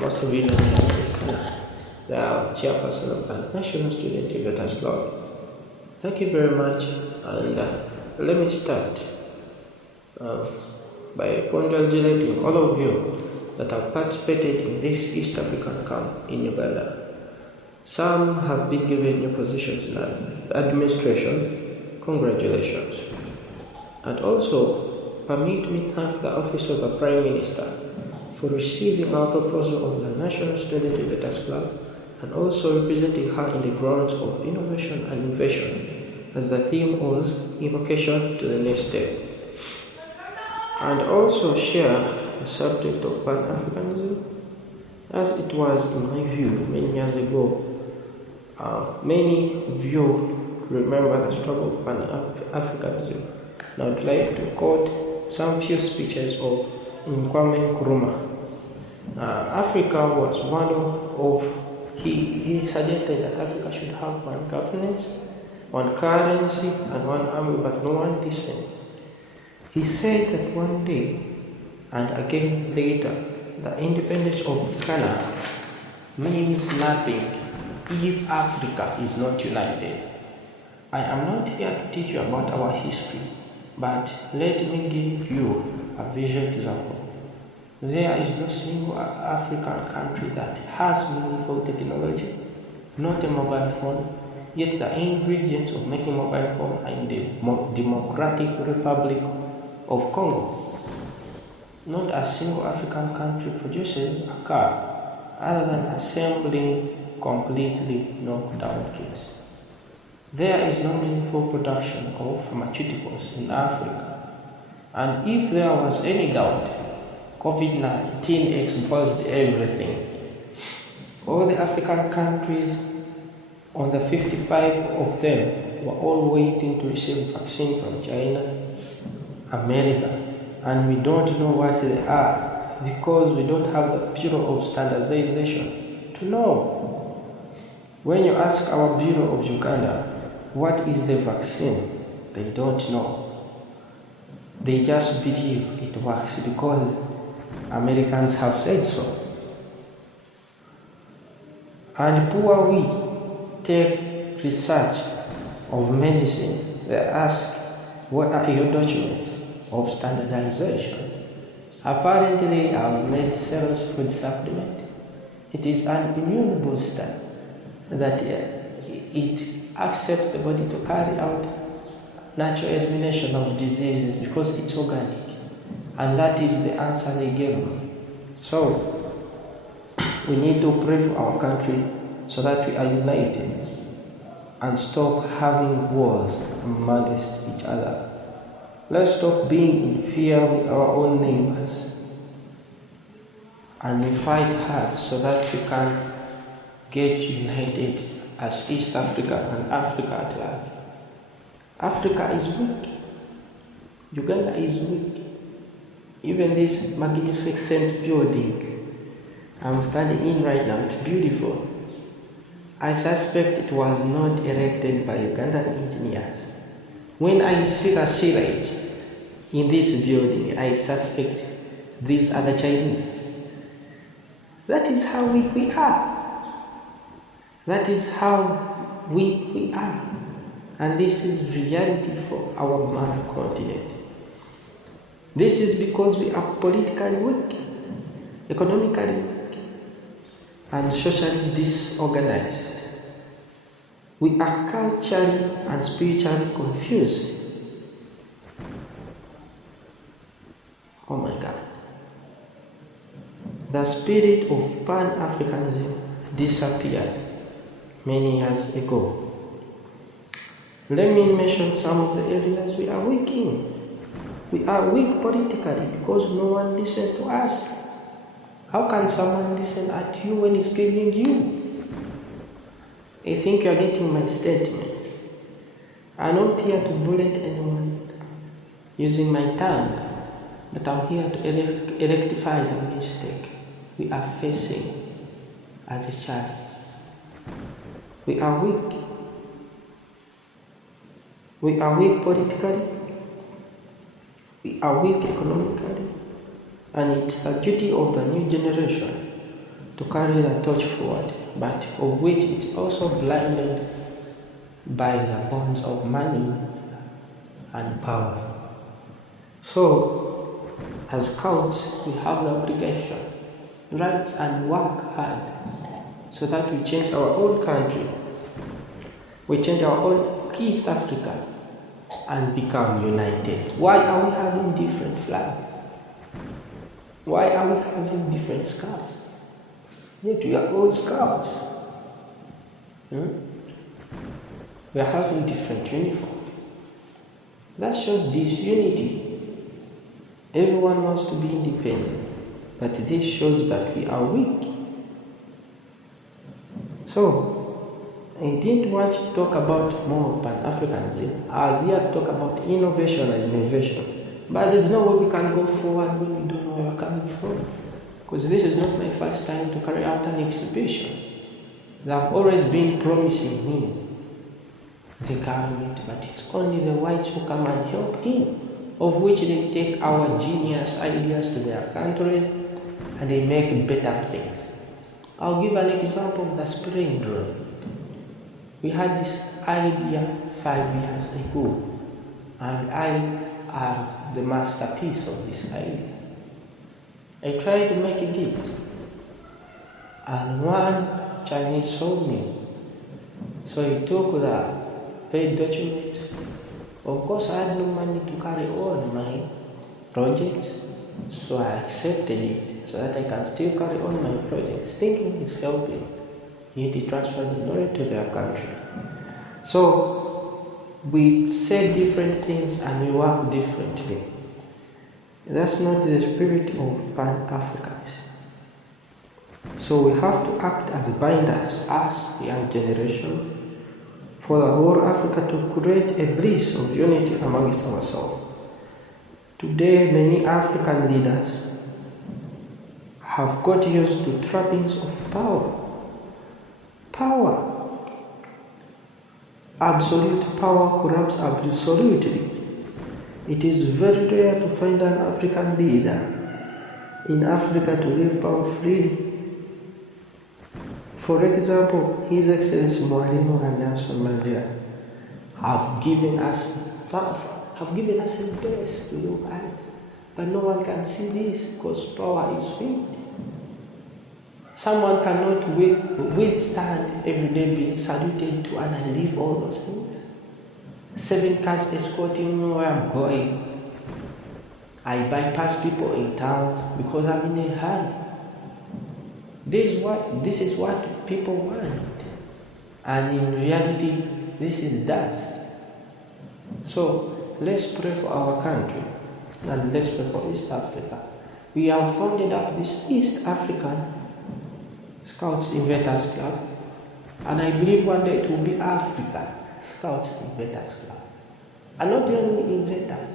most of you don't know, the chairperson of the National Student Inventors Club. Thank you very much, and let me start by congratulating all of you that have participated in this East African camp in Uganda. Some have been given new positions in administration. Congratulations. And also, permit me to thank the Office of the Prime Minister for receiving our proposal of the National Student Inventors Club and also representing her in the grounds of innovation and invention, as the theme was invocation to the next step. And also share the subject of Pan-Africanism, as it was, in my view, many years ago. Many of you remember the struggle of Pan-Africanism. Now I'd like to quote some few speeches of Kwame Nkrumah. Africa was one of, he suggested that Africa should have one governance, one currency, and one army, but no one listened. He said that one day, and again later, the independence of Ghana means nothing if Africa is not united. I am not here to teach you about our history, but let me give you a visual example. There is no single African country that has meaningful technology, not a mobile phone, yet the ingredients of making mobile phone are in the Democratic Republic of Congo. Not a single African country produces a car other than assembling completely knocked down kits. There is no meaningful production of pharmaceuticals in Africa. And if there was any doubt, COVID-19 exposed everything. All the African countries, on the 55 of them, were all waiting to receive vaccine from China, America, and we don't know what they are because we don't have the Bureau of Standardization to know. When you ask our Bureau of Uganda, what is the vaccine? They don't know. They just believe it works because Americans have said so. And poor we take research of medicine, they ask, what are your documents of standardization? Apparently, I've made Cereals food supplement. It is an immune booster that it accepts the body to carry out natural elimination of diseases because it's organic. And that is the answer they gave me. So, we need to pray for our country so that we are united and stop having wars amongst each other. Let's stop being in fear with our own neighbors and we fight hard so that we can get united as East Africa and Africa at large. Africa is weak. Uganda is weak. Even this magnificent building I'm standing in right now, it's beautiful. I suspect it was not erected by Ugandan engineers. When I see the sewage in this building, I suspect these are the Chinese. That is how weak we are. That is how weak we are. And this is reality for our mother continent. This is because we are politically weak, economically weak, and socially disorganized. We are culturally and spiritually confused. Oh my God. The spirit of Pan-Africanism disappeared many years ago. Let me mention some of the areas we are weak in. We are weak politically because no one listens to us. How can someone listen at you when he's giving you? I think you are getting my statements. I'm not here to bullet anyone using my tongue, but I'm here to rectify the mistake we are facing as a child. We are weak. We are weak politically. We are weak economically. and it's the duty of the new generation to carry the torch forward, but of which it's also blinded by the bonds of money and power. So, as scouts, we have the obligation, right, and work hard so that we change our own country, we change our own East Africa, and become united. Why are we having different flags? Why are we having different scarves? Yet we are all scouts. We are having different uniforms. That shows disunity. Everyone wants to be independent, but this shows that we are weak. So, I didn't want to talk about more Pan-Africanism. I was here to talk about innovation and innovation. But there's no way we can go forward when we don't know where we're coming from. Because this is not my first time to carry out an exhibition. They have always been promising me the government, but it's only the whites who come and help in, of which they take our genius ideas to their countries and they make better things. I'll give an example of the spraying drone. We had this idea 5 years ago, and I am the masterpiece of this idea. I tried to make a gift, and one Chinese saw me, so he took the paid document. Of course, I had no money to carry on my project, so I accepted it so that I can still carry on my projects, thinking it's helping. Yet he transferred the knowledge to their country. So we say different things and we work differently. That's not the spirit of Pan-Africanism. So we have to act as binders, as the young generation, for the whole Africa to create a bliss of unity amongst ourselves. Today, many African leaders have got used to trappings of power. Power. Absolute power corrupts absolutely. It is very rare to find an African leader in Africa to live power freely. For example, His Excellency Mwalimu and Nelson Mandela have given us a base to look at, but no one can see this because power is weak. Someone cannot withstand every day being saluted to and leave all those things. 7 cars escorting me where I'm going. I bypass people in town because I'm in a hurry. This is what people want. And in reality, this is dust. So let's pray for our country and let's pray for East Africa. We have founded up this East African Scouts Inventors Club, and I believe one day it will be Africa Scouts Inventors Club. And not only inventors,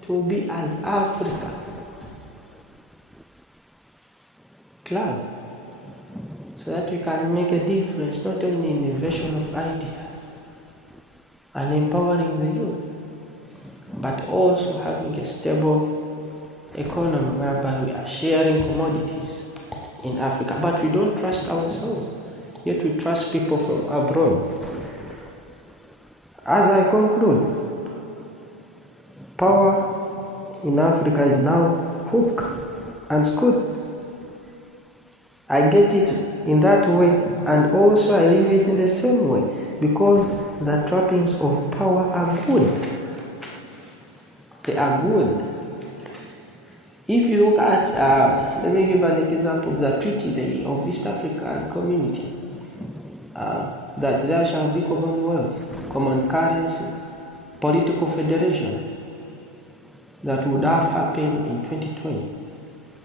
it will be as Africa Club, so that we can make a difference not only in the invention of ideas and empowering the youth, but also having a stable economy whereby we are sharing commodities in Africa. But we don't trust ourselves, yet we trust people from abroad. As I conclude, power in Africa is now hook and scoop. I get it in that way, and also I leave it in the same way, because the trappings of power are good. They are good. If you look at, let me give an example of the treaty of East African Community, that there shall be commonwealth, common currency, political federation, that would have happened in 2020.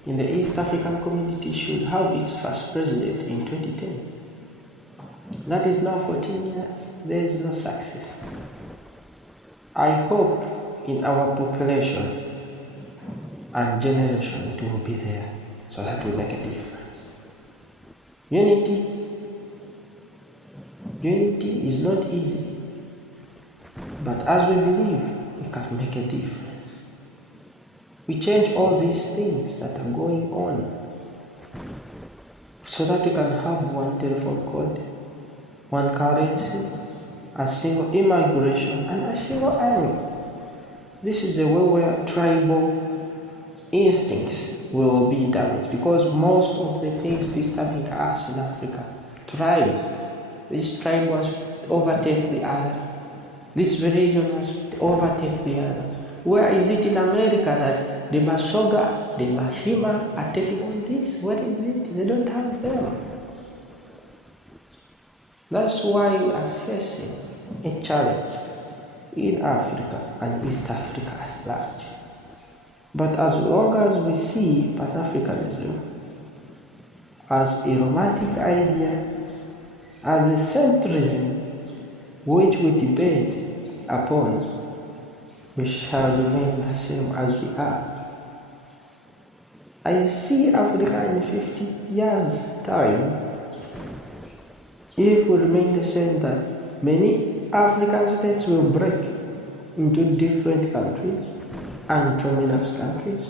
In the East African Community should have its first president in 2010. That is now 14 years. There is no success. I hope in our population and generation it will be there, so that will make a difference. Unity is not easy, but as we believe, we can make a difference. We change all these things that are going on so that we can have one telephone code, one currency, a single immigration, and a single army. This is a way where tribal instincts will be damaged, because most of the things disturbing us in Africa, tribes, this tribe was overtake the other, this religion was overtake the other. Where is it in America that the Masoga, the Mahima are taking on this? Where is it? They don't have them. That's why we are facing a challenge in Africa and East Africa at large. But as long as we see Pan-Africanism as a romantic idea, as a centrism which we debate upon, we shall remain the same as we are. I see Africa in 50 years' time, if we remain the same, that many African states will break into different countries and terminus countries.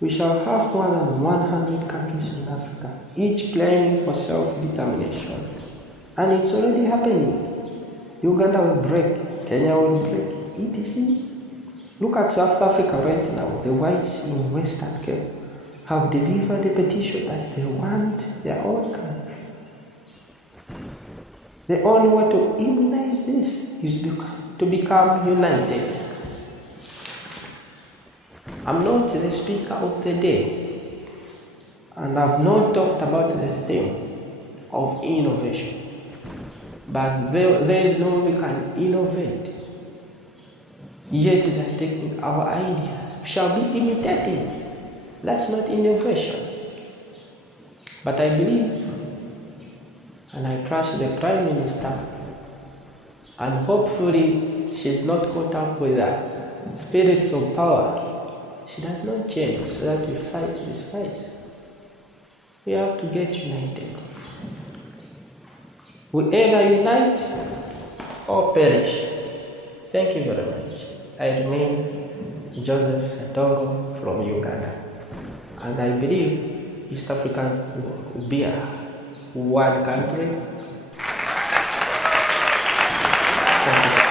We shall have more than 100 countries in Africa, each claiming for self-determination. And it's already happening. Uganda will break, Kenya will break, etc. Look at South Africa right now. The whites in Western Cape have delivered a petition that they want their own country. The only way to immunize this is to become united. I'm not the speaker of the day, and I've not talked about the theme of innovation. But there is no way we can innovate, yet they are taking our ideas. We shall be imitating. That's not innovation. But I believe, and I trust the Prime Minister, and hopefully she's not caught up with the spirits of power. She does not change so that we fight this fight. We have to get united. We either unite or perish. Thank you very much. I remain Joseph Sentongo from Uganda. And I believe East Africa will be a one country. Thank you.